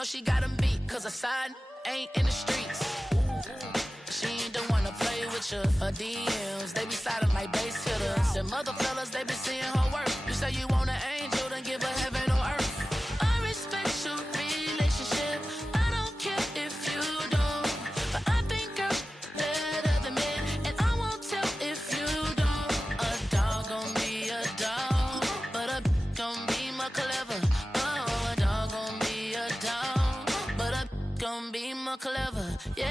know she got him beat, cause a side ain't in the streets. She ain't the one to play with you. Her DMs, they be sliding like base hitters. The mother fellas, they be seeing her work. You say you want an angel, then give her heaven or earth. I respect your relationship. I don't care if you don't. But I think girls better than men. And I won't tell if you don't. A dog gon' be a dog. But a gon' be more clever. Oh, a dog gon' be a dog. But a gon' be more clever. Yeah.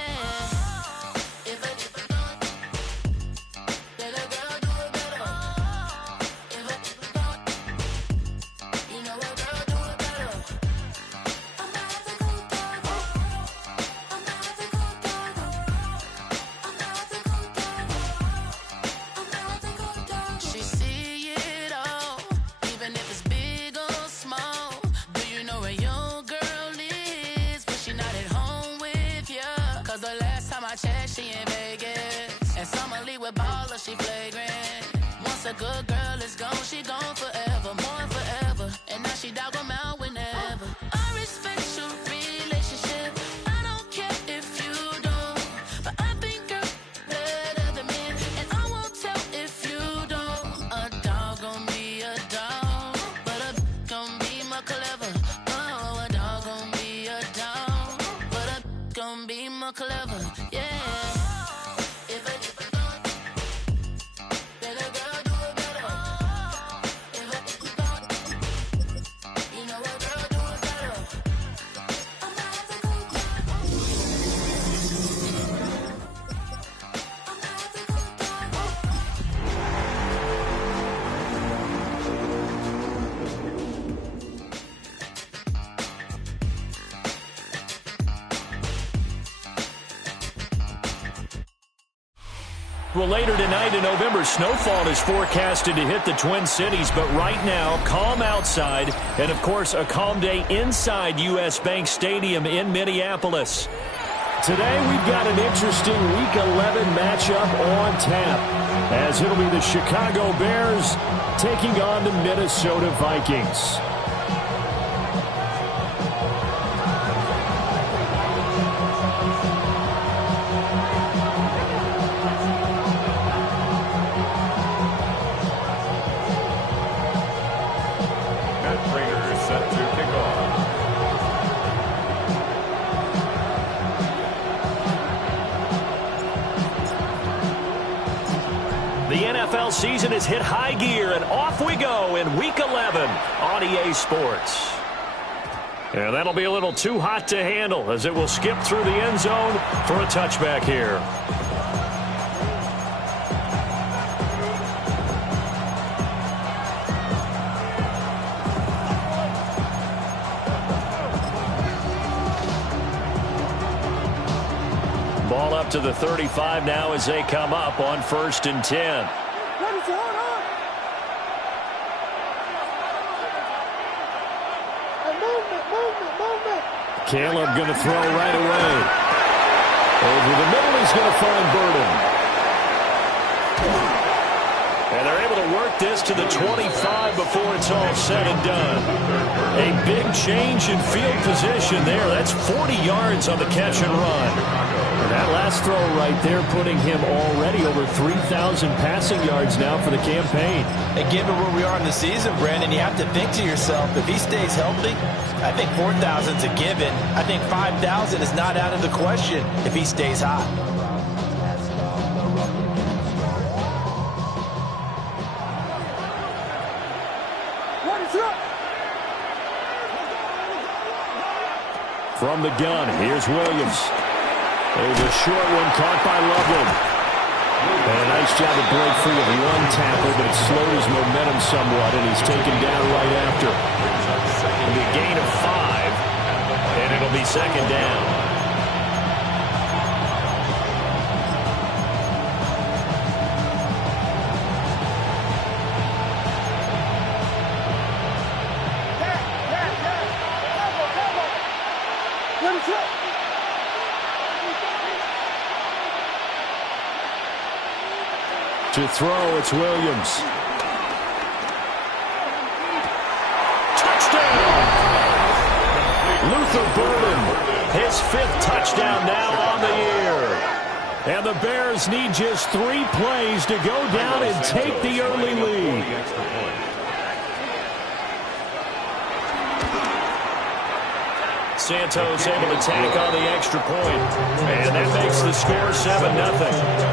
She in Vegas, and Summer Lee with baller, she flagrant. Once a good girl is gone, she gone forever, more forever. And now she dog 'em out whenever. I respect your relationship. I don't care if you don't, but I think girls better than men, and I won't tell if you don't. A dog gon' be a dog, but a gon' be more clever. Oh, a dog gon' be a dog, but a gon' be more clever. Yeah. Well, later tonight in November, snowfall is forecasted to hit the Twin Cities, but right now, calm outside, and of course, a calm day inside U.S. Bank Stadium in Minneapolis. Today, we've got an interesting Week 11 matchup on tap, as it'll be the Chicago Bears taking on the Minnesota Vikings. Season has hit high gear, and off we go in Week 11 on EA Sports. And that'll be a little too hot to handle as it will skip through the end zone for a touchback here. Ball up to the 35 now as they come up on 1st and 10. Caleb going to throw right away. Over the middle, he's going to find Burden. And they're able to work this to the 25 before it's all said and done. A big change in field position there. That's 40 yards on the catch and run. And that last throw right there putting him already over 3,000 passing yards now for the campaign. And given where we are in the season, Brandon, you have to think to yourself, if he stays healthy, I think 4,000 is a given. I think 5,000 is not out of the question if he stays hot. From the gun, here's Williams. There's a short one caught by Loveland. And a nice job to break free of one tackle, but it slowed his momentum somewhat, and he's taken down right after. It'll be a gain of 5, and it'll be 2nd down. To throw, it's Williams. Touchdown! Luther Burden His 5th touchdown now on the year. And the Bears need just 3 plays to go down and take the early lead. Santos able to tack on the extra point. And that makes the score 7-0.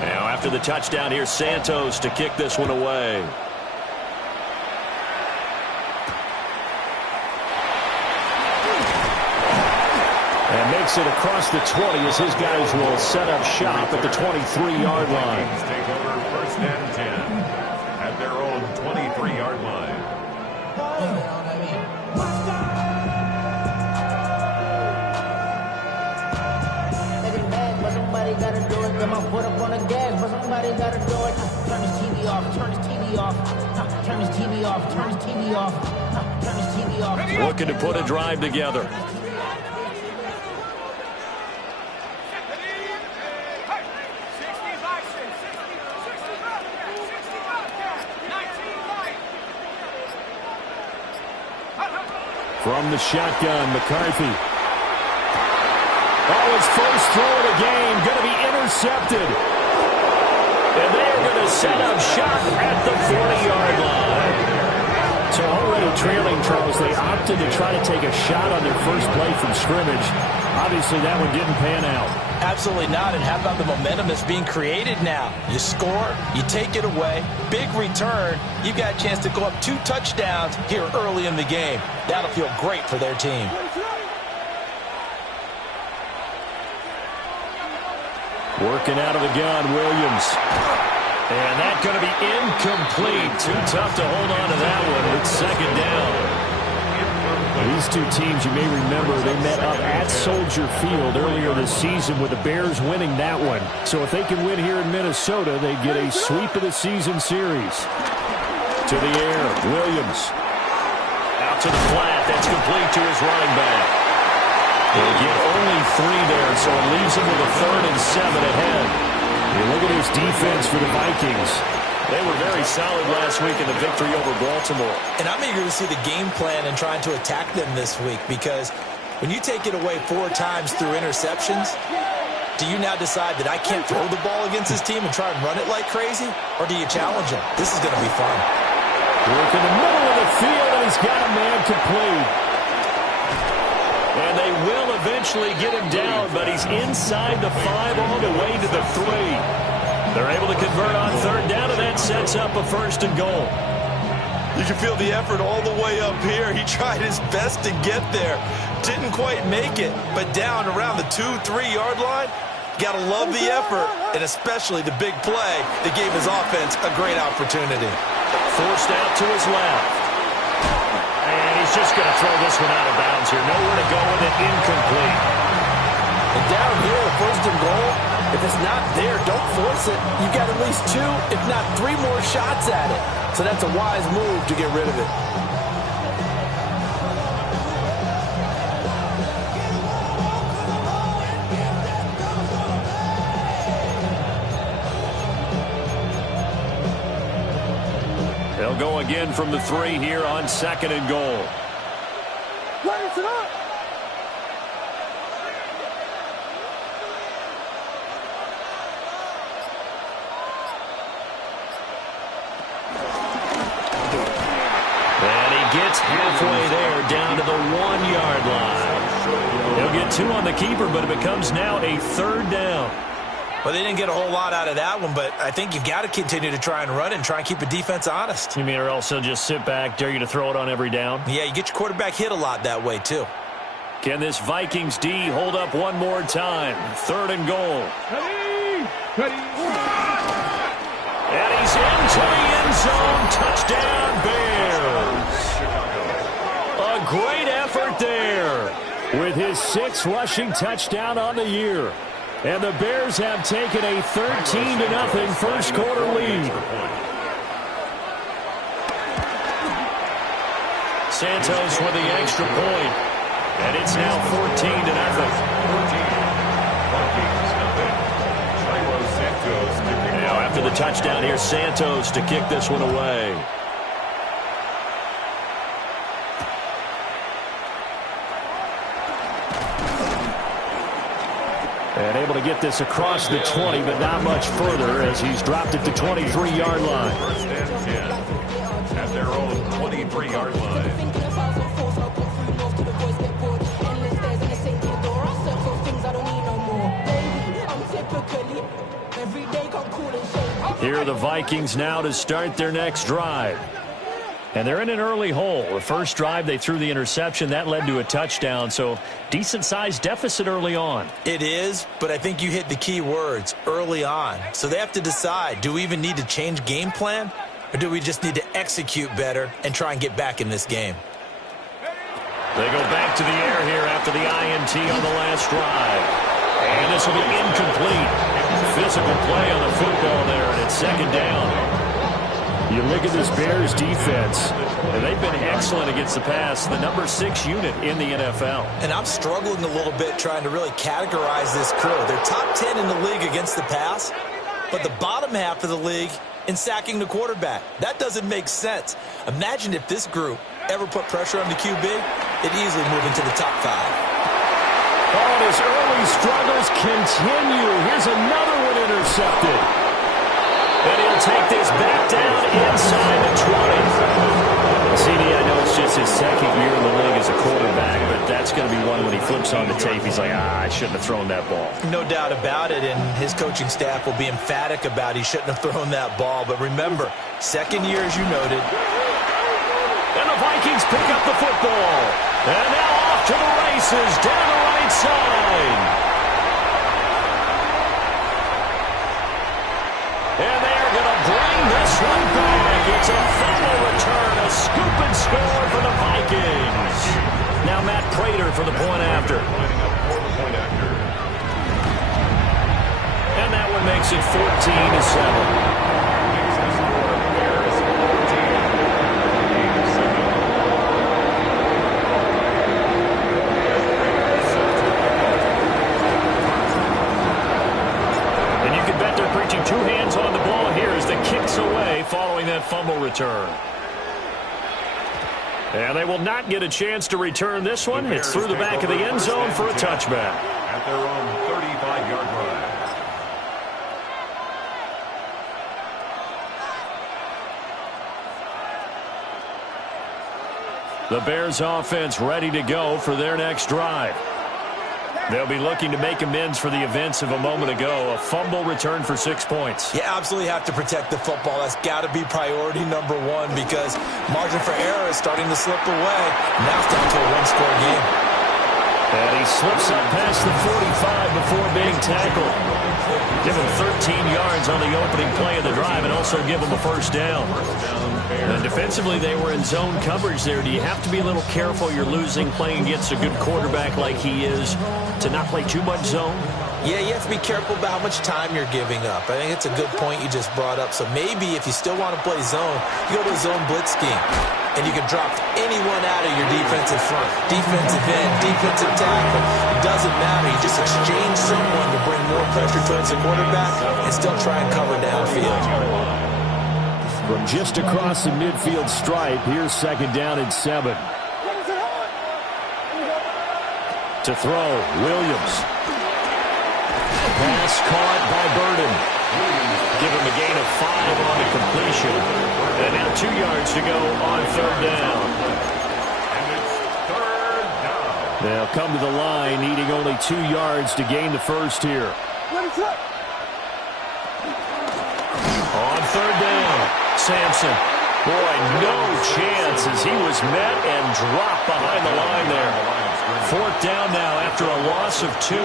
Now after the touchdown, here's Santos to kick this one away. And makes it across the 20 as his guys will set up shop at the 23-yard line. Take over 1st and 10 at their own 23-yard line. Somebody gotta do it. Get my foot up on the gas, but somebody gotta do it. Turn this TV off. Turn this TV off. Turn this TV off. Turn this TV off. Turn this TV off. Looking to put a drive together. From the shotgun, McCarthy. Oh, his first throw of the game, going to be intercepted. And they are going to set up shop at the 40-yard line. So already trailing, Charles, they opted to try to take a shot on their first play from scrimmage. Obviously, that one didn't pan out. Absolutely not. And how about the momentum that's being created now? You score, you take it away, big return. You got a chance to go up 2 touchdowns here early in the game. That'll feel great for their team. Working out of the gun, Williams. And that's going to be incomplete. Too tough to hold on to that one. It's 2nd down. These two teams, you may remember, they met up at Soldier Field earlier this season with the Bears winning that one. So if they can win here in Minnesota, they get a sweep of the season series. To the air, Williams. Out to the flat. That's complete to his running back. They'll get only 3 there, so it leaves them with a 3rd and 7 ahead. You look at this defense for the Vikings. They were very solid last week in the victory over Baltimore. And I'm eager to see the game plan and trying to attack them this week, because when you take it away 4 times through interceptions, do you now decide that I can't throw the ball against this team and try and run it like crazy? Or do you challenge them? This is going to be fun. Work in the middle of the field, and he's got a man complete. And they will eventually get him down, but he's inside the 5 all the way to the 3. They're able to convert on 3rd down, and that sets up a 1st and goal. You can feel the effort all the way up here. He tried his best to get there. Didn't quite make it, but down around the 2-3-yard line, got to love the effort, and especially the big play that gave his offense a great opportunity. Forced out to his left. And he's just going to throw this one out of bounds here. Nowhere to go with it, incomplete. And down here, 1st and goal, if it's not there, don't force it. You've got at least 2, if not 3 more shots at it. So that's a wise move to get rid of it. They'll go again from the 3 here on 2nd and goal. Raise it up. And he gets halfway there, down to the 1-yard line. He'll get 2 on the keeper, but it becomes now a 3rd down. Well, they didn't get a whole lot out of that one, but I think you've got to continue to try and run and try and keep the defense honest. You mean, or else he'll just sit back, dare you to throw it on every down? Yeah, you get your quarterback hit a lot that way, too. Can this Vikings D hold up one more time? 3rd and goal. And he's into the end zone. Touchdown, Bears. A great effort there. With his 6th rushing touchdown on the year. And the Bears have taken a 13-0 first quarter lead. Santos with the extra point. And It's now 14-0. Now after the touchdown, here's Santos to kick this one away. And able to get this across the 20, but not much further as he's dropped it to 23-yard line. First and 10 at their own 23-yard line. Here are the Vikings now to start their next drive. And they're in an early hole. The first drive, they threw the interception. That led to a touchdown, so decent-sized deficit early on. It is, but I think you hit the key words, early on. So they have to decide, do we even need to change game plan, or do we just need to execute better and try and get back in this game? They go back to the air here after the INT on the last drive. And this will be incomplete. Physical play on the football there, and it's second down. You look at this Bears defense, and they've been excellent against the pass, the number 6 unit in the NFL. And I'm struggling a little bit trying to really categorize this crew. They're top 10 in the league against the pass, but the bottom half of the league in sacking the quarterback. That doesn't make sense. Imagine if this group ever put pressure on the QB, it'd easily move into the top 5. Oh, his early struggles continue. Here's another one intercepted. And he'll take this back down inside the 20. CD, I know it's just his second year in the league as a quarterback, but that's going to be one when he flips on the tape. He's like, I shouldn't have thrown that ball. No doubt about it, and his coaching staff will be emphatic about he shouldn't have thrown that ball. But remember, second year, as you noted. And the Vikings pick up the football. And now off to the races down the right side. And they are going to bring this one back. It's a fumble return, a scoop and score for the Vikings. Now Matt Prater for the point after. And that one makes it 14-7. Preaching two hands on the ball here as the kicks away following that fumble return. And they will not get a chance to return this one. It's through the back of the end zone for a touchback. At their own 35-yard line. The Bears offense ready to go for their next drive. They'll be looking to make amends for the events of a moment ago. A fumble return for 6 points. You absolutely have to protect the football. That's got to be priority number one because margin for error is starting to slip away. Now it's down to a one-score game. And he slips up past the 45 before being tackled. Give him 13 yards on the opening play of the drive and also give him a first down. And defensively, they were in zone coverage there. Do you have to be a little careful? You're losing playing against a good quarterback like he is to not play too much zone? Yeah, you have to be careful about how much time you're giving up. I think it's a good point you just brought up. So maybe if you still want to play zone, you go to a zone blitz scheme. And you can drop anyone out of your defensive front. Defensive end, defensive tackle. It doesn't matter. You just exchange someone to bring more pressure towards the quarterback and still try and cover downfield. From just across the midfield stripe, here's second down and 7. To throw, Williams. Pass caught by Burden. Give him a gain of 5 on the completion. And now 2 yards to go on third down. And it's third down. They'll come to the line, needing only 2 yards to gain the first here. On third down, Sampson. Boy, no chance as he was met and dropped behind the line there. Fourth down now after a loss of 2.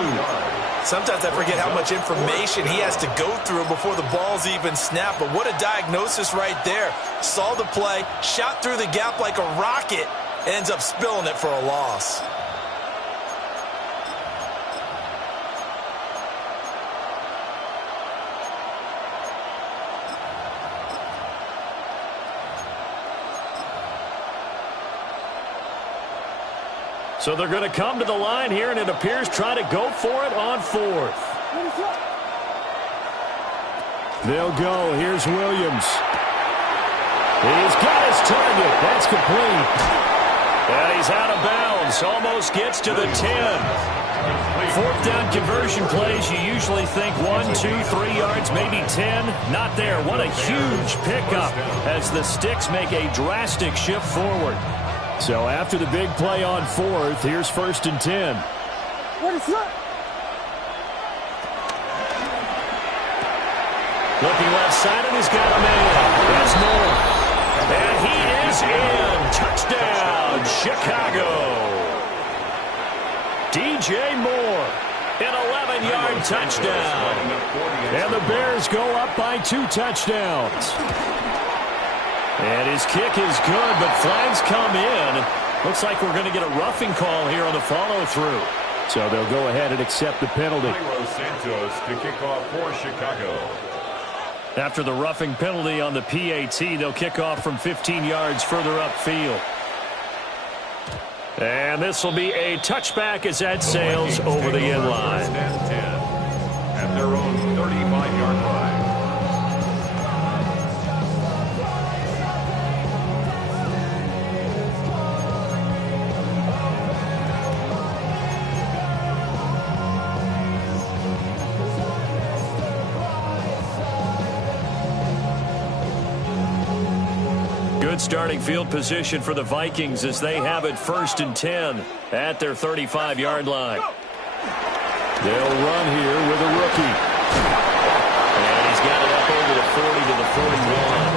Sometimes I forget how much information he has to go through before the ball's even snapped. But what a diagnosis right there. Saw the play, shot through the gap like a rocket, and ends up spilling it for a loss. So they're going to come to the line here, and it appears try to go for it on fourth. They'll go. Here's Williams. He's got his target. That's complete. And he's out of bounds. Almost gets to the 10. Fourth down conversion plays, you usually think 1, 2, 3 yards, maybe 10. Not there. What a huge pickup as the Sticks make a drastic shift forward. So after the big play on fourth, here's 1st and 10. Looking left side, and he's got a man. That's Moore. And he is in. Touchdown, Chicago. DJ Moore, an 11-yard touchdown. And the Bears go up by 2 touchdowns. And his kick is good, but flags come in. Looks like we're going to get a roughing call here on the follow-through. So they'll go ahead and accept the penalty. Santos to kick off for Chicago. After the roughing penalty on the PAT, they'll kick off from 15 yards further upfield. And this will be a touchback as that sails over the end line. At their own 35-yard line. Good starting field position for the Vikings as they have it 1st and 10 at their 35-yard line. They'll run here with a rookie. And he's got it up over the 40 to the 41.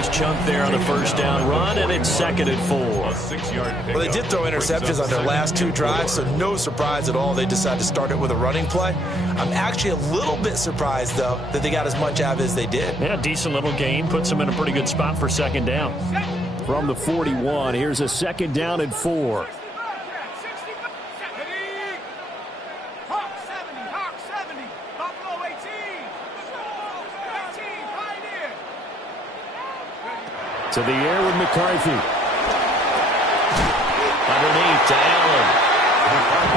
nice chunk there on the first down run, and it's 2nd and 4. Well, they did throw interceptions on their last 2 drives, so no surprise at all they decided to start it with a running play. I'm actually a little bit surprised, though, that they got as much out of it as they did. Yeah, decent little gain. Puts them in a pretty good spot for 2nd down. From the 41, here's a 2nd down and 4. To the air with McCarthy. Underneath to Allen.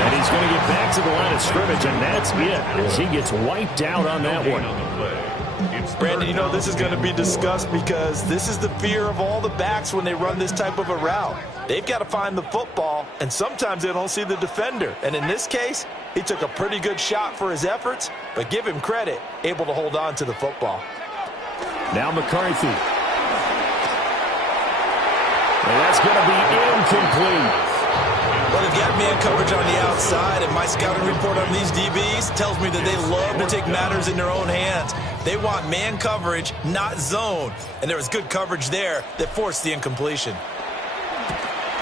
And he's going to get back to the line of scrimmage, and that's it as he gets wiped out on that one. Brandon, you know this is going to be discussed because this is the fear of all the backs when they run this type of a route. They've got to find the football, and sometimes they don't see the defender. And in this case, he took a pretty good shot for his efforts, but give him credit, able to hold on to the football. Now McCarthy. And that's going to be incomplete. Well, they've got man coverage on the outside, and my scouting report on these DBs tells me that they love to take matters in their own hands. They want man coverage, not zone. And there was good coverage there that forced the incompletion.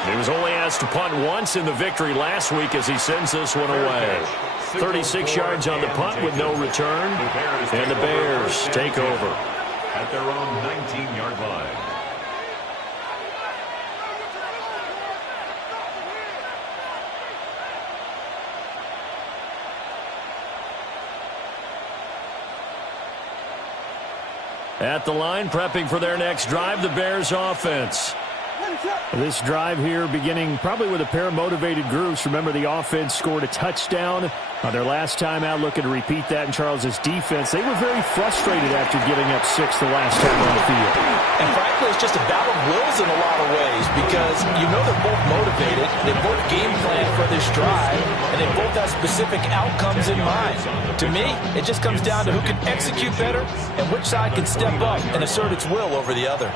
He was only asked to punt once in the victory last week as he sends this one away. 36 yards on the punt with no return, and the Bears take over at their own 19-yard line. At the line, prepping for their next drive, the Bears offense. This drive here beginning probably with a pair of motivated groups. Remember, the offense scored a touchdown on their last time out, looking to repeat that in Charles's defense. They were very frustrated after giving up 6 the last time on the field. And frankly, it's just a battle of wills in a lot of ways because you know they're both motivated, they both game plan for this drive, and they both have specific outcomes in mind. To me, it just comes down to who can execute better and which side can step up and assert its will over the other.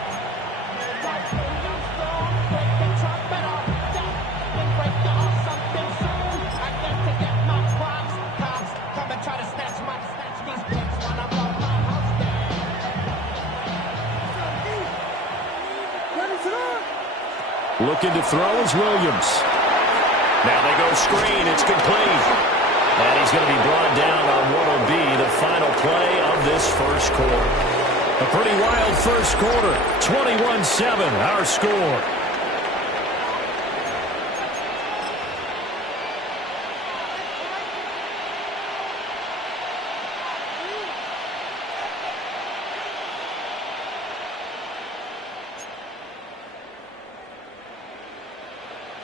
Looking to throw is Williams. Now they go screen. It's complete. And he's going to be brought down on what will be the final play of this first quarter. A pretty wild first quarter. 21-7, our score.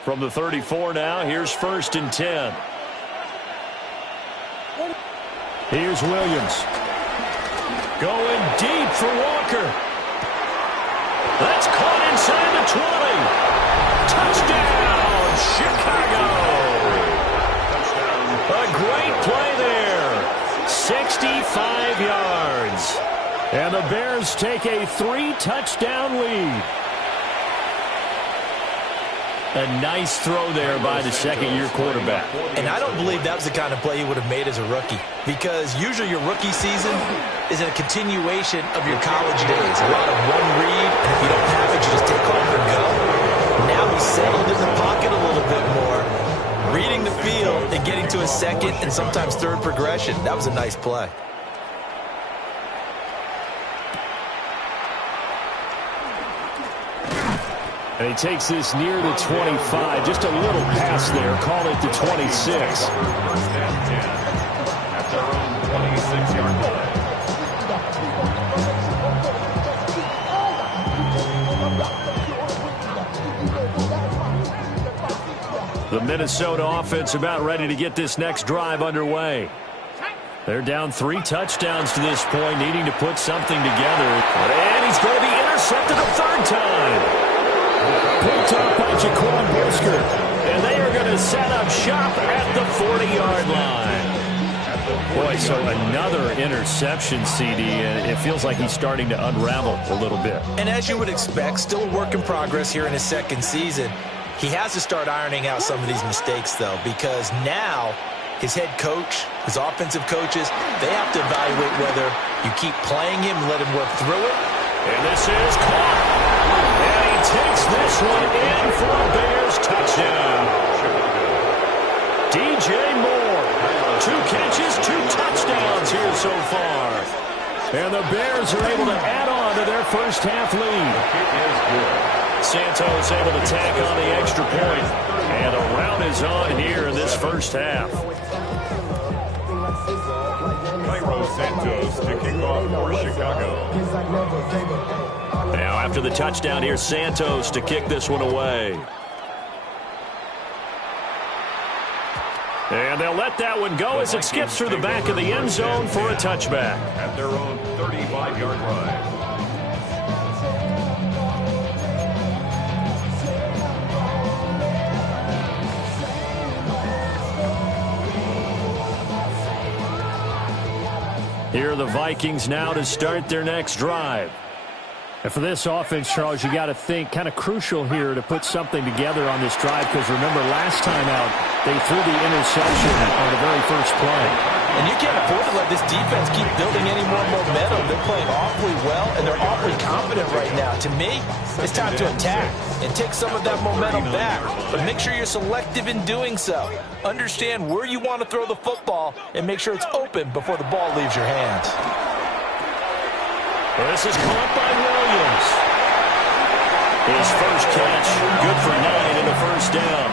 From the 34 now, here's 1st and 10. Here's Williams. Going deep for Walker. That's caught inside the 20. Touchdown, Chicago. A great play there. 65 yards. And the Bears take a 3-touchdown lead. A nice throw there by the second-year quarterback. And I don't believe that was the kind of play he would have made as a rookie because usually your rookie season is a continuation of your college days. A lot of one read, and if you don't have it, you just take off and go. Now he's settled in the pocket a little bit more, reading the field and getting to a second and sometimes third progression. That was a nice play. And he takes this near the 25. Just a little pass there. Call it the 26. First and 10 at their own 26-yard line. The Minnesota offense about ready to get this next drive underway. They're down 3 touchdowns to this point, needing to put something together. And he's going to be intercepted a 3rd time. Picked up by Jaquan Brisker. And they are going to set up shop at the 40-yard line. Boy, so another interception, CD. It feels like he's starting to unravel a little bit. And as you would expect, still a work in progress here in his second season. He has to start ironing out some of these mistakes, though, because now his head coach, his offensive coaches, they have to evaluate whether you keep playing him and let him work through it, And this is caught. And he takes this one in for a Bears touchdown. DJ Moore, 2 catches, 2 touchdowns here so far. And the Bears are able to add on to their first half lead. Santos able to tack on the extra point. And a round is on here in this first half. Santos to kick off for Chicago. Now after the touchdown, here's Santos to kick this one away. And they'll let that one go as it skips through the back of the end zone for a touchback. At their own 35-yard line. Here are the Vikings now to start their next drive. And for this offense, Charles, you got to think kind of crucial here to put something together on this drive, because remember last time out they threw the interception on the very first play. And you can't afford to let this defense keep building any more momentum. They're playing awfully well, and they're awfully confident right now. To me, it's time to attack and take some of that momentum back. But make sure you're selective in doing so. Understand where you want to throw the football and make sure it's open before the ball leaves your hands. This is caught by Williams. His first catch, good for 9 and a first down.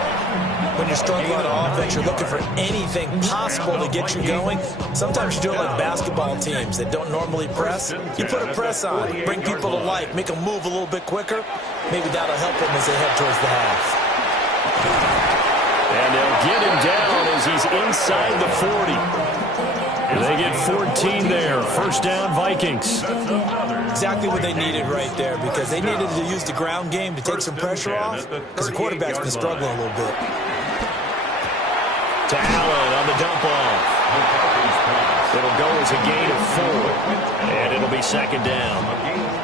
When you're struggling on offense, you're looking for anything possible to get you going. Sometimes you do it like basketball teams that don't normally press. You put a press on, bring people to life, make them move a little bit quicker. Maybe that'll help them as they head towards the half. And they'll get him down as he's inside the 40. They get 14 there. First down, Vikings. Exactly what they needed right there, because they needed to use the ground game to take some pressure off, because the quarterback's been struggling a little bit. To Allen on the dump off. It'll go as a gain of 4. And it'll be second down.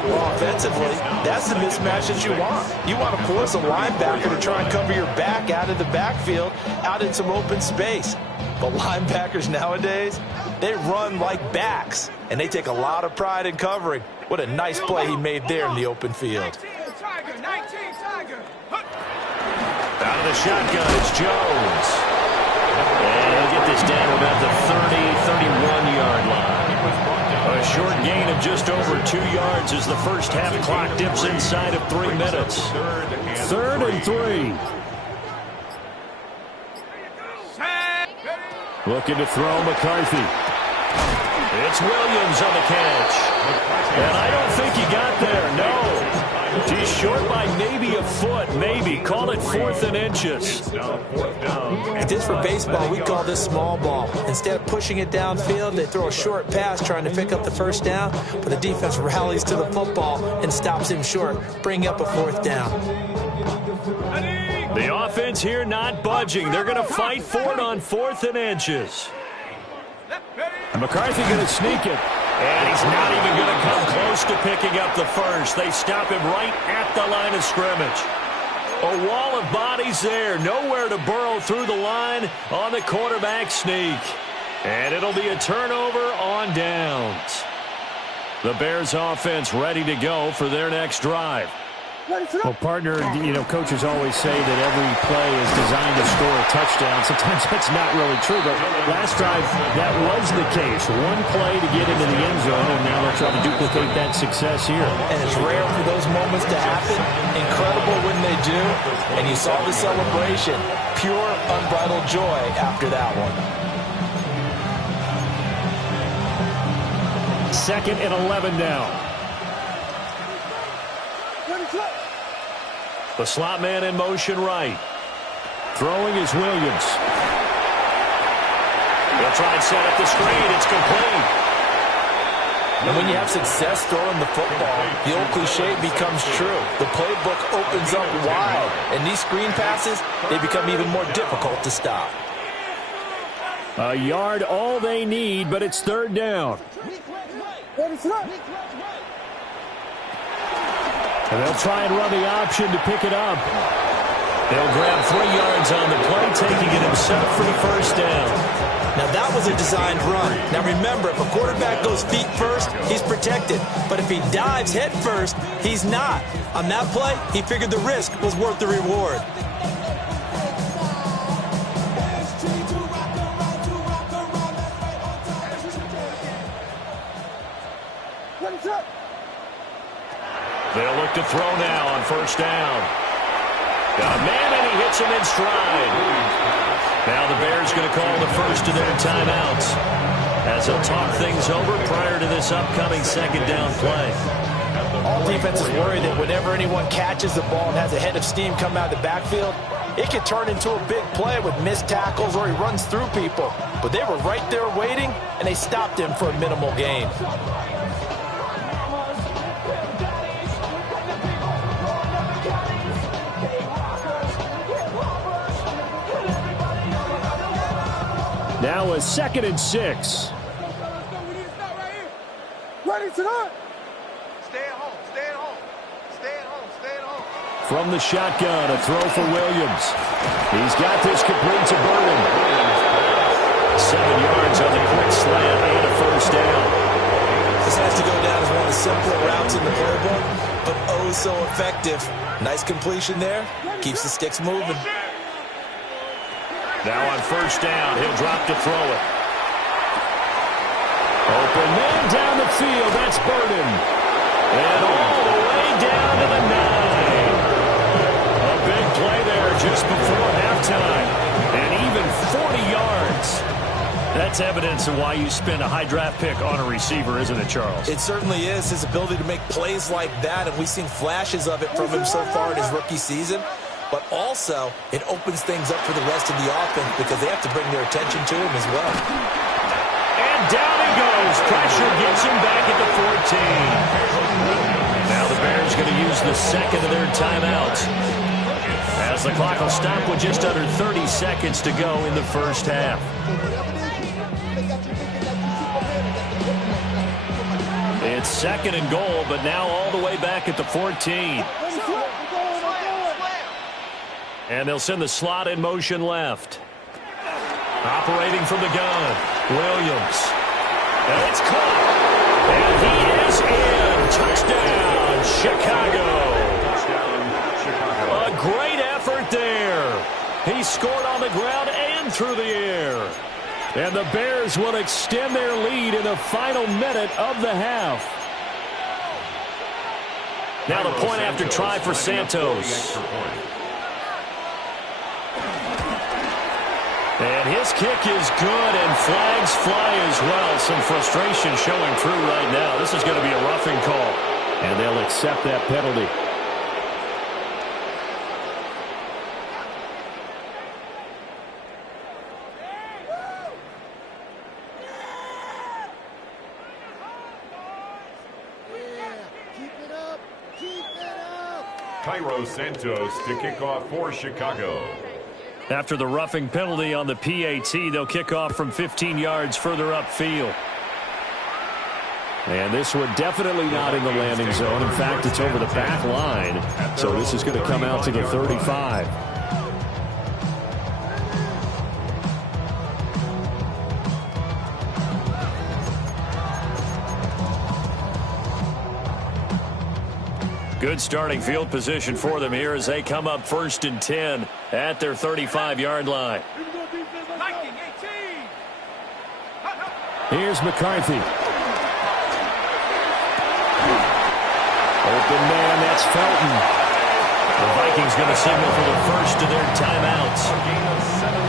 Well, offensively, that's the mismatch that you want. You want to force a linebacker to try and cover your back out of the backfield, out in some open space. But linebackers nowadays, they run like backs, and they take a lot of pride in covering. What a nice play he made there in the open field. Out of the shotgun, it's Jones. And he'll get this down about the 31-yard line. A short gain of just over 2 yards as the first half clock dips inside of 3 minutes. Third and 3. Looking to throw McCarthy. It's Williams on the catch. And I don't think he got there, no. He's short by maybe a foot, maybe. Call it 4th and inches. If this were baseball, we call this small ball. Instead of pushing it downfield, they throw a short pass trying to pick up the first down, but the defense rallies to the football and stops him short, bringing up a 4th down. The offense here not budging. They're going to fight for it on 4th and inches. And McCarthy going to sneak it. And he's not even going to come close to picking up the first. They stop him right at the line of scrimmage. A wall of bodies there. Nowhere to burrow through the line on the quarterback sneak. And it'll be a turnover on downs. The Bears offense ready to go for their next drive. Well, partner, coaches always say that every play is designed to score a touchdown. Sometimes that's not really true, but last drive, that was the case. One play to get into the end zone, and now they'll try to duplicate that success here. And it's rare for those moments to happen. Incredible when they do. And you saw the celebration. Pure, unbridled joy after that one. 2nd and 11 now. The slot man in motion right. Throwing is Williams. They'll try and set up the screen. It's complete. And when you have success throwing the football, the old cliche becomes true. The playbook opens up wide. And these screen passes, they become even more difficult to stop. A yard all they need, but it's 3rd down. And they'll try and run the option to pick it up. They'll grab 3 yards on the play, taking it himself for the first down. Now, that was a designed run. Now, remember, if a quarterback goes feet first, he's protected. But if he dives head first, he's not. On that play, he figured the risk was worth the reward. They'll look to throw now on first down. Got a man, and he hits him in stride. Now the Bears going to call the first of their timeouts as they'll talk things over prior to this upcoming second down play. All defenses worry that whenever anyone catches the ball and has a head of steam come out of the backfield, it can turn into a big play with missed tackles or he runs through people. But they were right there waiting, and they stopped him for a minimal gain. Now a 2nd and 6. Ready to go. Stay at home, stay at home. Stay at home, stay at home. From the shotgun, a throw for Williams. He's got this complete to Burden. 7 yards on the quick slant and a first down. This has to go down as one of the simpler routes in the playbook, but oh so effective. Nice completion there. Keeps the sticks moving. Now on first down, he'll drop to throw it. Open man down the field. That's Burden. And all the way down to the 9. A big play there just before halftime. And even 40 yards. That's evidence of why you spend a high draft pick on a receiver, isn't it, Charles? It certainly is. His ability to make plays like that, and we've seen flashes of it from him so far in his rookie season. But also, it opens things up for the rest of the offense because they have to bring their attention to him as well. And down he goes. Pressure gets him back at the 14. Now the Bears going to use the second of their timeouts as the clock will stop with just under 30 seconds to go in the first half. It's 2nd and goal, but now all the way back at the 14. And they'll send the slot in motion left. Operating from the gun, Williams. And it's caught. And he is in. Touchdown, Chicago. A great effort there. He scored on the ground and through the air. And the Bears will extend their lead in the final minute of the half. Now the point after try for Santos. And his kick is good, and flags fly as well. Some frustration showing through right now. This is going to be a roughing call. And they'll accept that penalty. Cairo Santos to kick off for Chicago. After the roughing penalty on the PAT, they'll kick off from 15 yards further upfield. And this one definitely not in the landing zone. In fact, it's over the back line. So this is going to come out to the 35. Good starting field position for them here as they come up 1st and 10 at their 35-yard line. Here's McCarthy. Open man, that's Felton. The Vikings going to signal for the first of their timeouts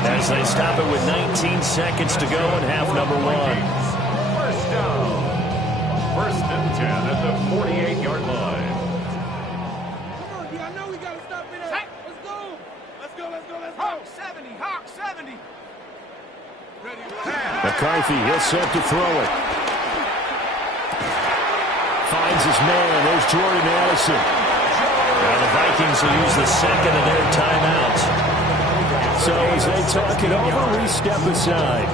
as they stop it with 19 seconds to go in half number 1. First down. 1st and 10 at the 48-yard line. McCarthy, he'll set to throw it. Finds his man. There's Jordan Addison. Now the Vikings will use the second of their timeouts. So as they talk it over, we step aside.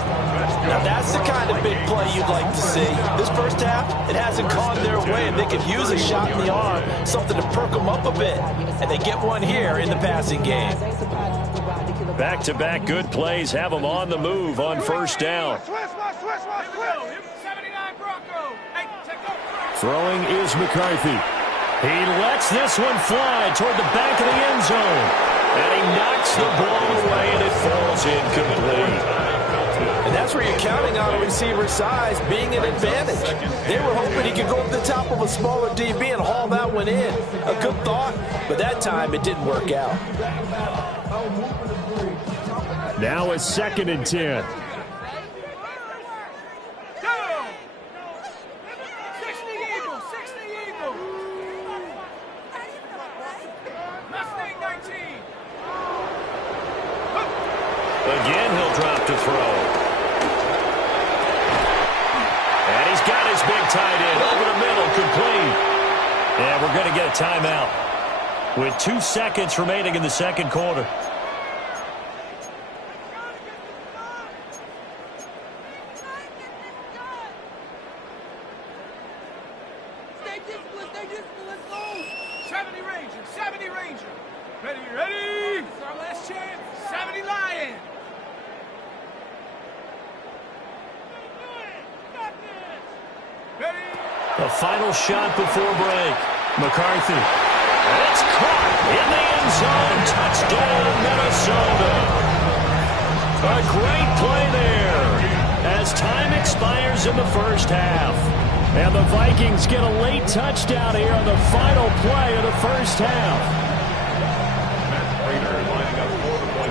Now that's the kind of big play you'd like to see. This first half, it hasn't gone their way, and they could use a shot in the arm, something to perk them up a bit. And they get one here in the passing game. Back-to-back good plays have them on the move on first down. Throwing is McCarthy. He lets this one fly toward the back of the end zone. And he knocks the ball away, and it falls incomplete. And that's where you're counting on a receiver's size being an advantage. They were hoping he could go up the top of a smaller DB and haul that one in. A good thought, but that time it didn't work out. Now it's 2nd and 10. Again, he'll drop to throw. And he's got his big tight end over the middle, complete. And we're going to get a timeout with 2 seconds remaining in the second quarter. Stay disciplined, let's go. 70 Ranger. Ready. It's our last chance. 70 Lion. The final shot before break. McCarthy. It's caught in the end zone. Touchdown, Minnesota. A great play there as time expires in the first half. And the Vikings get a late touchdown here on the final play of the first half.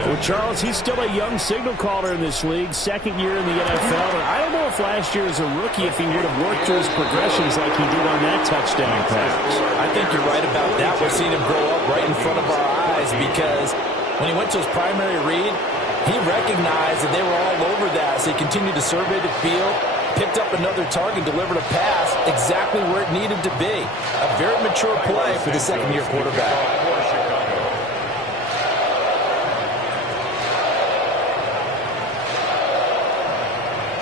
Well, Charles, he's still a young signal caller in this league, 2nd year in the NFL. And I don't know if last year as a rookie, if he would have worked through his progressions like he did on that touchdown pass. I think you're right about that. We're seeing him grow up right in front of our eyes because when he went to his primary read, he recognized that they were all over that. So he continued to survey the field, picked up another target, delivered a pass exactly where it needed to be. A very mature play for the second-year quarterback.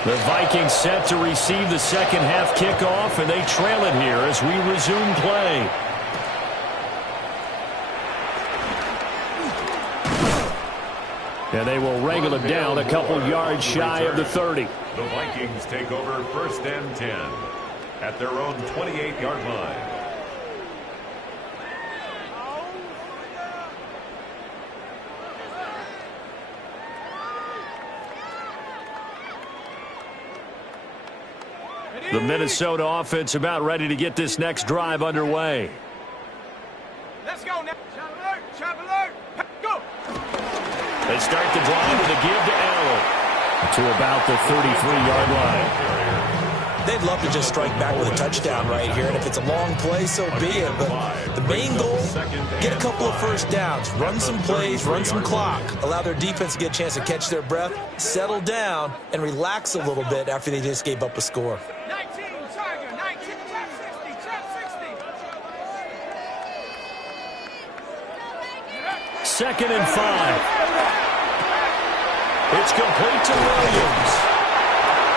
The Vikings set to receive the second half kickoff, and they trail it here as we resume play. And they will wrangle him down a couple yards shy of the 30. The Vikings take over 1st and 10 at their own 28-yard line. The Minnesota offense about ready to get this next drive underway. Let's go now. Chop alert. Go. They start the drive with a give to Allen to about the 33-yard line. They'd love to just strike back with a touchdown right here, and if it's a long play, so be it. But the main goal, get a couple of first downs, run some plays, run some clock, allow their defense to get a chance to catch their breath, settle down, and relax a little bit after they just gave up a score. 19, Tiger, 19, trap 60. 2nd and 5. It's complete to Williams.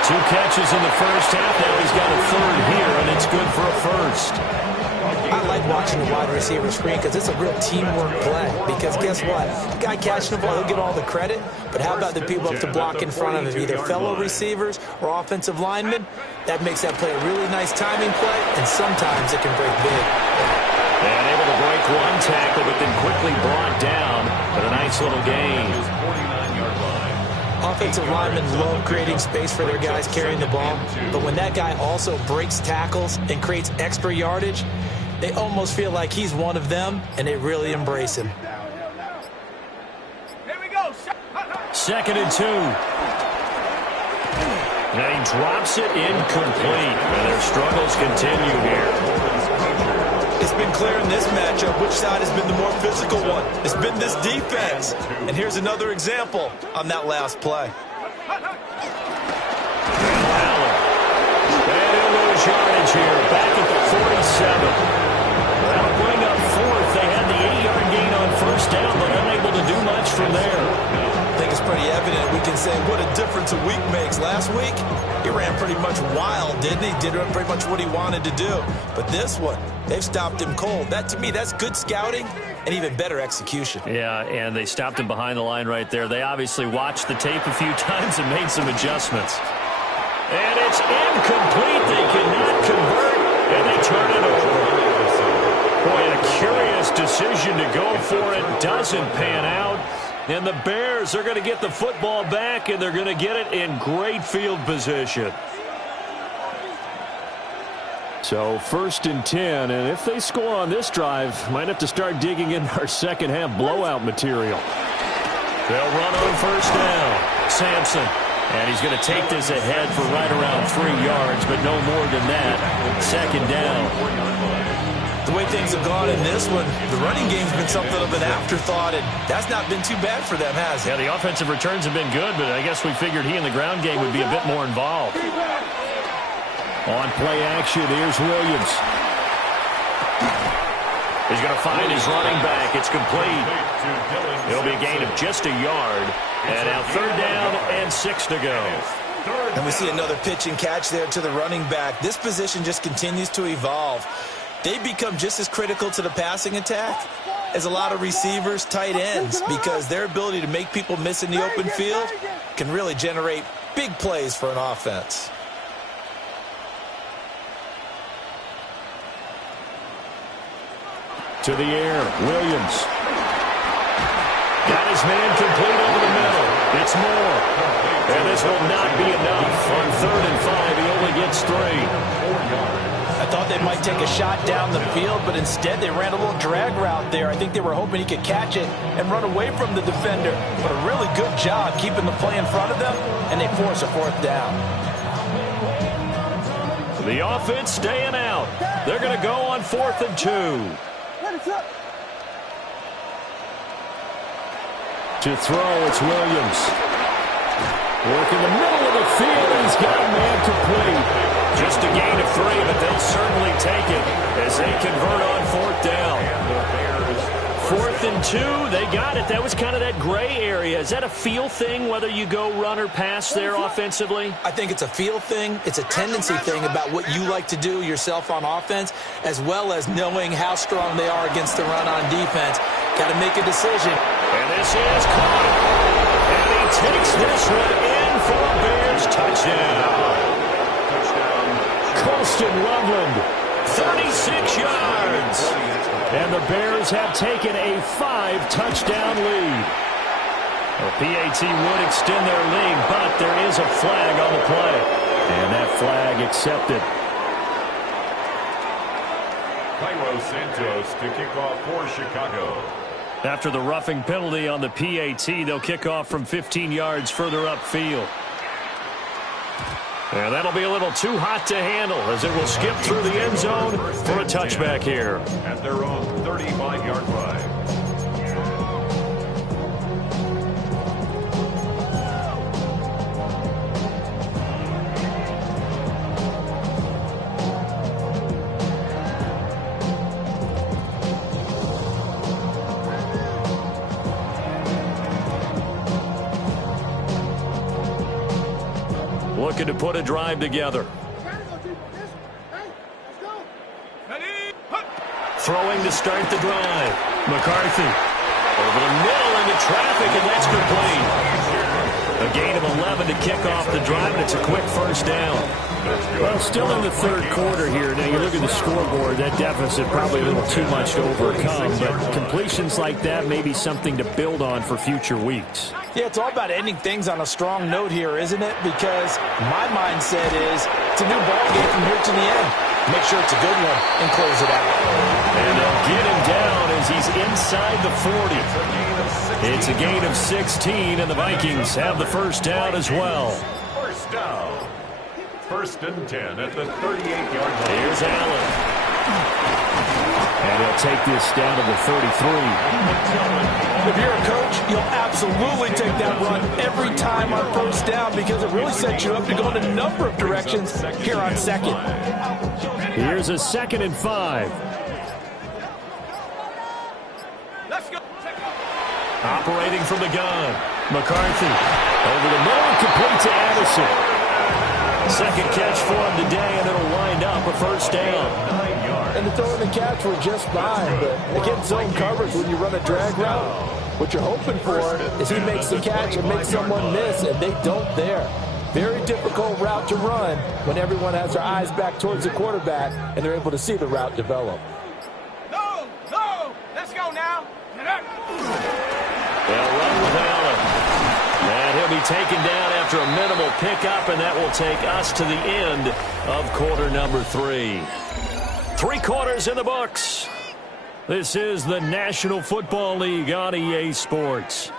2 catches in the first half. Now he's got a 3rd here, and it's good for a 1st. I like watching the wide receiver screen because it's a real teamwork play. Because guess what? The guy catching the ball, he'll get all the credit. But how about the people up to block in front of him, either fellow receivers or offensive linemen? That makes that play a really nice timing play, and sometimes it can break big. And able to break one tackle, but then quickly brought down with a nice little gain. Offensive linemen love creating space for their guys carrying the ball, but when that guy also breaks tackles and creates extra yardage, they almost feel like he's one of them, and they really embrace him. Here we go. 2nd and 2. And he drops it incomplete. And their struggles continue here. It's been clear in this matchup which side has been the more physical one. It's been this defense. And here's another example on that last play. Allen. And he'll lose yardage here. Back at the 47. That'll bring up 4th. They had the 8-yard gain on first down, but unable to do much from there. I think it's pretty evident. We can say what a difference a week makes. Last week, he ran pretty much wild, didn't he? Did pretty much what he wanted to do. But this one, they've stopped him cold. That, to me, that's good scouting and even better execution. Yeah, and they stopped him behind the line right there. They obviously watched the tape a few times and made some adjustments. And it's incomplete. They cannot convert, and they turn it over. Boy, a curious decision to go for it. Doesn't pan out. And the Bears are going to get the football back, and they're going to get it in great field position. So 1st and 10, and if they score on this drive, might have to start digging in our second half blowout material. They'll run on 1st down. Sampson. And he's going to take this ahead for right around 3 yards, but no more than that. 2nd down. The way things have gone in this one, the running game's been something of an afterthought, and that's not been too bad for them, has it? Yeah, the offensive returns have been good, but I guess we figured he in the ground game would be a bit more involved. On play action, here's Williams. He's going to find his running back. It's complete. It'll be a gain of just a yard. And now 3rd down and 6 to go. And we see another pitch and catch there to the running back. This position just continues to evolve. They become just as critical to the passing attack as a lot of receivers, tight ends, because their ability to make people miss in the open field can really generate big plays for an offense. To the air, Williams. Got his man complete over the middle. It's more. And this will not be enough. On 3rd and 5, he only gets 3. I thought they might take a shot down the field, but instead they ran a little drag route there. I think they were hoping he could catch it and run away from the defender. But a really good job keeping the play in front of them, and they force a 4th down. The offense staying out. They're going to go on 4th and 2. To throw, it's Williams. Work in the middle of the field, and he's got a man complete. Just a gain of 3, but they'll certainly take it as they convert on 4th down. 4th and 2, they got it. That was kind of that gray area. Is that a feel thing, whether you go run or pass there offensively? I think it's a feel thing. It's a tendency thing about what you like to do yourself on offense, as well as knowing how strong they are against the run on defense. Got to make a decision. And this is caught. And he takes this one in for a Bears touchdown. Colston Loveland, 36 yards. And the Bears have taken a 5-touchdown lead. Well, PAT would extend their lead, but there is a flag on the play. And that flag accepted. Cairo Santos to kick off for Chicago. After the roughing penalty on the PAT, they'll kick off from 15 yards further upfield. And that'll be a little too hot to handle as it will skip through the end zone for a touchback here. At their own 35-yard line. Looking to put a drive together. Throwing to start the drive. McCarthy over the middle into traffic, and that's complete. A gain of 11 to kick off the drive, and it's a quick 1st down. Well, still in the 3rd quarter here. Now, you look at the scoreboard, that deficit probably a little too much to overcome, but completions like that may be something to build on for future weeks. Yeah, it's all about ending things on a strong note here, isn't it? Because my mindset is it's a new ball game from here to the end. Make sure it's a good one and close it out. And they'll get him down as he's inside the 40. It's a gain of 16, and the Vikings have the 1st down as well. 1st down. 1st and 10 at the 38-yard line. Here's Allen. And he'll take this down to the 33. If you're a coach, you'll absolutely take that run every time on 1st down because it really sets you up to go in a number of directions here on 2nd. Here's a 2nd and 5. Let's go. Operating from the gun. McCarthy over the middle, complete to Addison. Second catch for him today, and it'll wind up a first down. And the throw and the catch were just fine, but against zone coverage, when you run a drag route, what you're hoping for is he makes the catch and makes someone miss, and they don't there. Very difficult route to run when everyone has their eyes back towards the quarterback and they're able to see the route develop. No! Let's go now! They'll run with Allen. And he'll be taken down after a minimal pickup, and that will take us to the end of quarter number 3. 3 quarters in the books. This is the National Football League on EA Sports.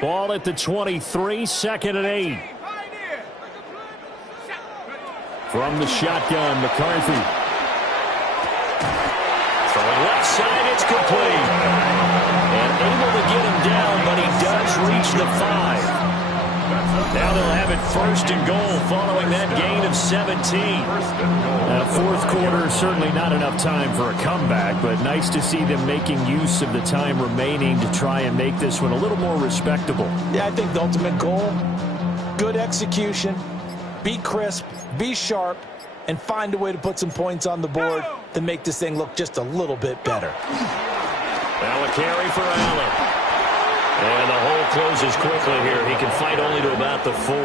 Ball at the 23, 2nd and 8. From the shotgun, McCarthy. Throwing left side, it's complete. And able to get him down, but he does reach the 5. Now they'll have it 1st and goal following that gain of 17. Fourth quarter, certainly not enough time for a comeback, but nice to see them making use of the time remaining to try and make this one a little more respectable. Yeah, I think the ultimate goal, good execution, be crisp, be sharp, and find a way to put some points on the board to make this thing look just a little bit better. Now a carry for Allen. And the hole closes quickly here. He can fight only to about the 4.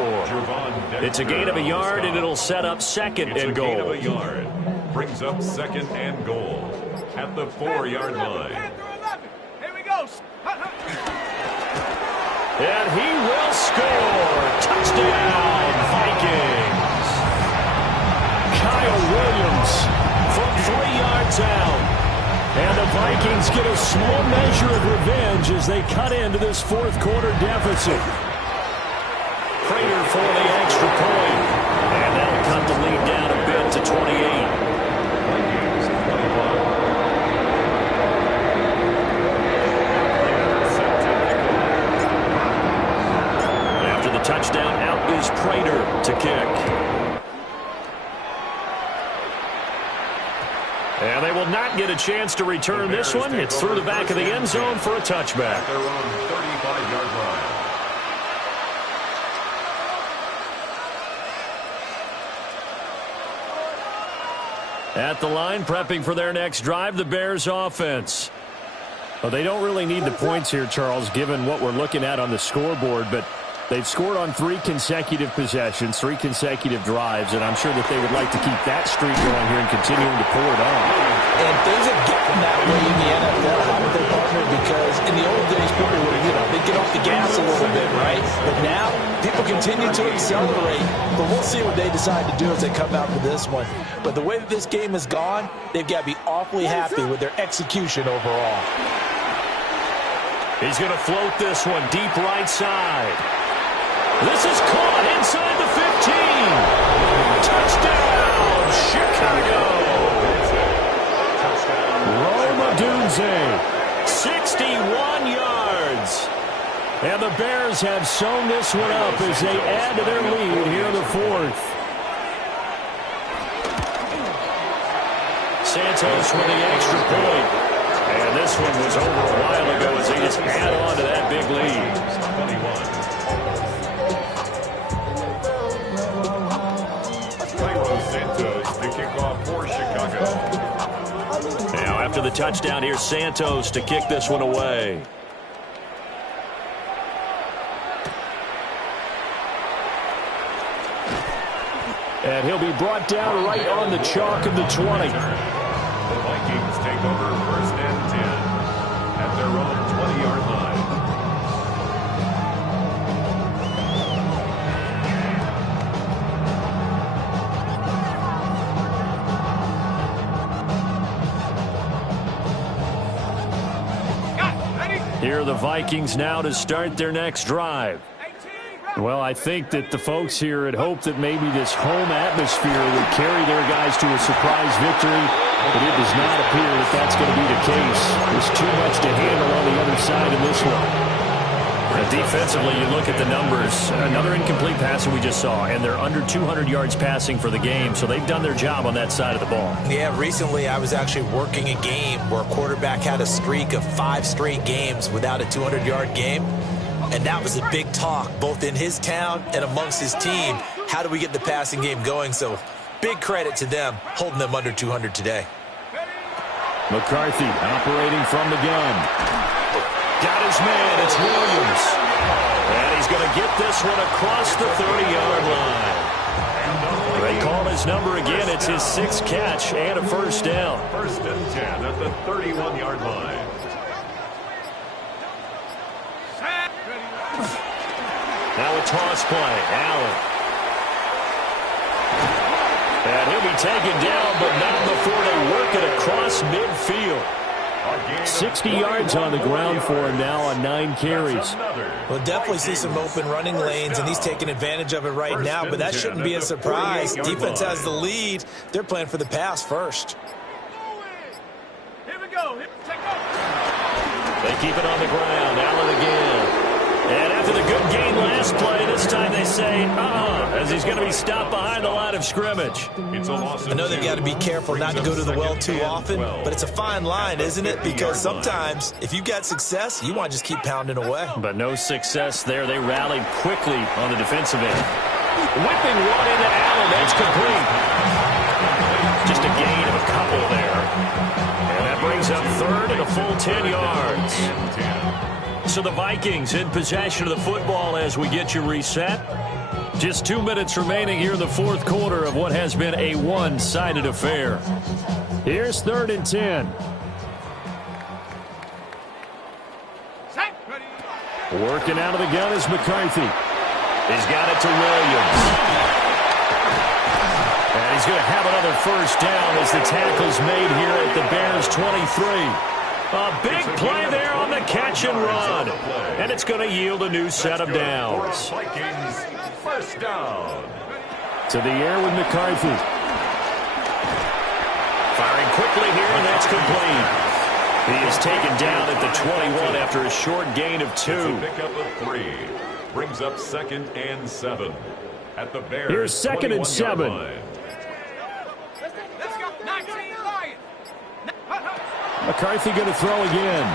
It's a gain of a yard, and it'll set up 2nd and goal. Gain of a yard. Brings up 2nd and goal at the 4-yard line. Here we go. And he will score. Touchdown, Vikings. Kyle Williams from 3 yards out. And the Vikings get a small measure of revenge as they cut into this 4th quarter deficit. Prater for the extra point. And that'll cut the lead down a bit to 28. Vikings 21. After the touchdown, out is Prater to kick. And they will not get a chance to return this one. It's through the back of the end zone for a touchback. At their own 35-yard line. At the line, prepping for their next drive, the Bears offense. Well, they don't really need the points here, Charles, given what we're looking at on the scoreboard, but they've scored on 3 consecutive possessions, 3 consecutive drives, and I'm sure that they would like to keep that streak going here and continuing to pour it on. And things have gotten that way in the NFL, haven't they, partner? Because in the old days, people would, they'd get off the gas a little bit, right? But now, people continue to accelerate. But we'll see what they decide to do as they come out for this one. But the way that this game has gone, they've got to be awfully happy with their execution overall. He's going to float this one deep right side. This is caught inside the 15. Touchdown, Chicago. Roma Dunze. 61 yards. And the Bears have sewn this one up as they add to their lead here in the 4th. Santos with the extra point. And this one was over a while ago as they just add on to that big lead. 21. Santos, the kickoff for Chicago. Now after the touchdown, here's Santos to kick this one away. And he'll be brought down right on the chalk of the 20. The Vikings take over 1st and 10 at their own 20-yard line. Here are the Vikings now to start their next drive. Well, I think that the folks here had hoped that maybe this home atmosphere would carry their guys to a surprise victory, but it does not appear that that's going to be the case. There's too much to handle on the other side in this one. And But defensively, you look at the numbers. Another incomplete passing we just saw, and they're under 200 yards passing for the game, so they've done their job on that side of the ball. Yeah, recently I was actually working a game where a quarterback had a streak of 5 straight games without a 200-yard game, and that was a big talk both in his town and amongst his team. How do we get the passing game going? So big credit to them holding them under 200 today. McCarthy operating from the gun. Got his man. It's Williams. And he's going to get this one across the 30-yard line. They call his number again. It's his 6th catch and a first down. 1st and 10 at the 31-yard line. Now a toss play. Allen. And he'll be taken down, but not before they work it across midfield. 60 yards on the ground for him now on 9 carries. We'll definitely see some open running lanes, and he's taking advantage of it right now, but that shouldn't be a surprise. Defense has the lead. They're playing for the pass first. Here we go. Take over. They keep it on the ground. Allen again. And after the good gain last play, this time they say, as he's going to be stopped behind the line of scrimmage. I know they've got to be careful not to go to the well too often, but it's a fine line, isn't it? Because sometimes, if you've got success, you want to just keep pounding away. But no success there. They rallied quickly on the defensive end. Whipping one into Allen. That's complete. Just a gain of a couple there. And that brings up 3rd and a full 10 yards. So the Vikings in possession of the football as we get you reset. Just 2 minutes remaining here in the 4th quarter of what has been a one-sided affair. Here's 3rd and 10. Working out of the gun is McCarthy. He's got it to Williams. And he's going to have another first down as the tackle's made here at the Bears' 23. A big play there on the catch and run. And it's going to yield a new set of downs. Vikings, first down. To the air with McCarthy. Firing quickly here, and that's complete. He is taken down at the 21 after a short gain of 2. It's a pickup of 3. Brings up 2nd and 7. At the Bears. Here's 2nd and 7. Line. Let's go. 19 Lions. McCarthy going to throw again.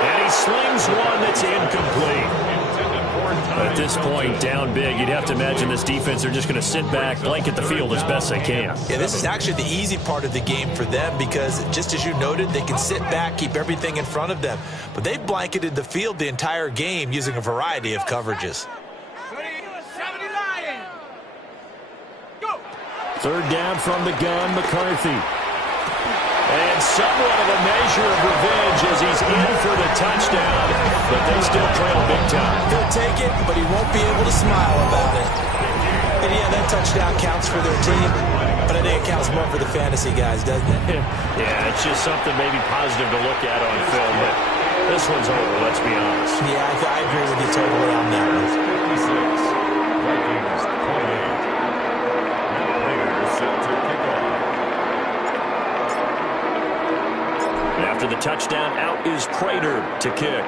And he slings one that's incomplete. At this point, down big, you'd have to imagine this defense are just going to sit back, blanket the field as best they can. Yeah, this is actually the easy part of the game for them because, just as you noted, they can sit back, keep everything in front of them. But they blanketed the field the entire game using a variety of coverages. 70 Lions. Go. 3rd down from the gun, McCarthy. And somewhat of a measure of revenge as he's in for the touchdown, but they still trail big time. He'll take it, but he won't be able to smile about it. And yeah, that touchdown counts for their team, but I think it counts more for the fantasy guys, doesn't it? Yeah, it's just something maybe positive to look at on film, but this one's over, let's be honest. Yeah, I agree with you totally on that one. 56. Vikings, 28. Now Raiders set to kick off. After the touchdown, out is Prater to kick.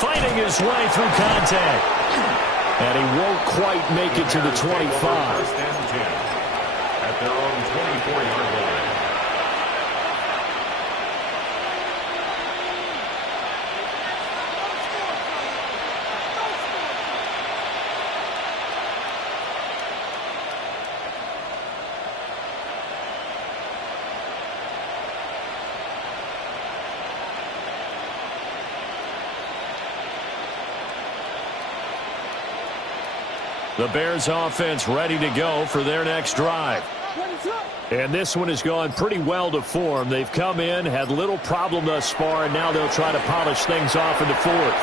Fighting his way through contact. And he won't quite make it to the 25. 1st and 10 at their own 24-yard line. The Bears offense ready to go for their next drive. And this one has gone pretty well to form. They've come in, had little problem thus far, and now they'll try to polish things off in the 4th.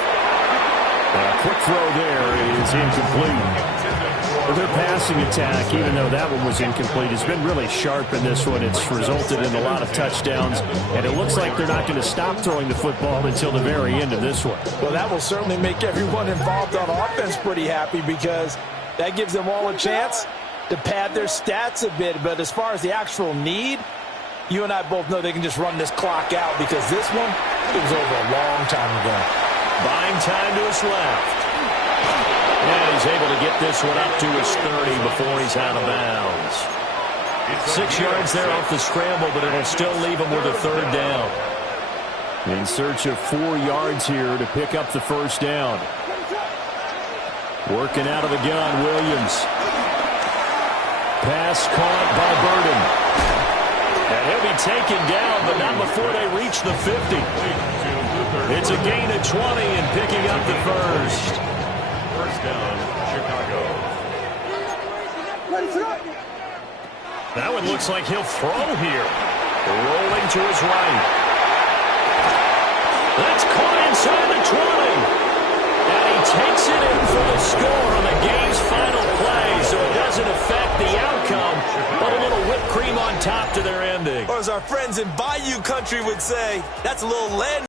A quick throw there is incomplete. Their passing attack, even though that one was incomplete, has been really sharp in this one. It's resulted in a lot of touchdowns, and it looks like they're not going to stop throwing the football until the very end of this one. Well, that will certainly make everyone involved on offense pretty happy because that gives them all a chance to pad their stats a bit, but as far as the actual need, you and I both know they can just run this clock out because this one, it was over a long time ago. Buying time to his left. And he's able to get this one up to his 30 before he's out of bounds. 6 yards there off the scramble, but it'll still leave him with a third down. In search of 4 yards here to pick up the first down. Working out of the gun, Williams. Pass caught by Burden. And he'll be taken down, but not before they reach the 50. It's a gain of 20 and picking up the first. First down, Chicago. That one looks like he'll throw here. Rolling to his right. That's caught inside the 20. And he takes it in for the score on the game's final play, so it doesn't affect the outcome, but a little whipped cream on top to their ending. Or as our friends in Bayou Country would say, that's a little land.